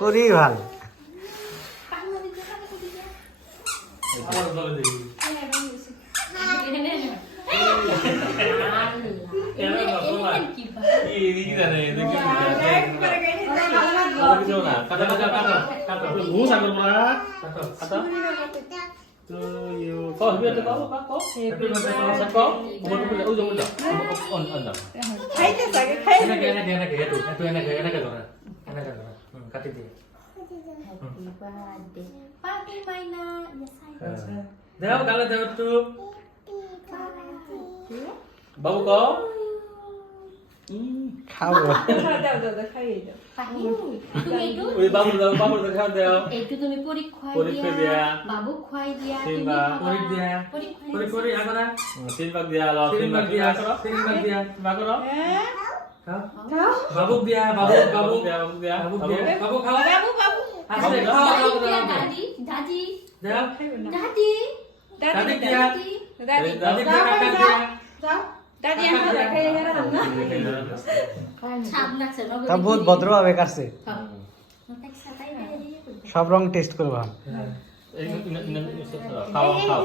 পুরি ভাল বাবু কও খাও ওই বাবু দাও বাবু খাও দাও একটু তুমি পরীক্ষা দিয়া বাবু খাই দিয়া সিম্বা পরীক্ষা পরি আগরা সিম্বা দিয়া ল সিম্বা দিয়া করো সিম্বা দিয়া বাগরো বাবু দিয়া বাবু বাবু দিয়া বাবু দিয়া বাবু খাও বাবু আসলে খাও দাদি দাদি দাও দাদি দাদি দিয়া দাদি দাদি দিয়া যাও দাদি আমরা দেখাই হেরা না ছাপ লাগছে না তা বহুত ভদ্রভাবে কাটছে সব রং টেস্ট করবা খাও খাও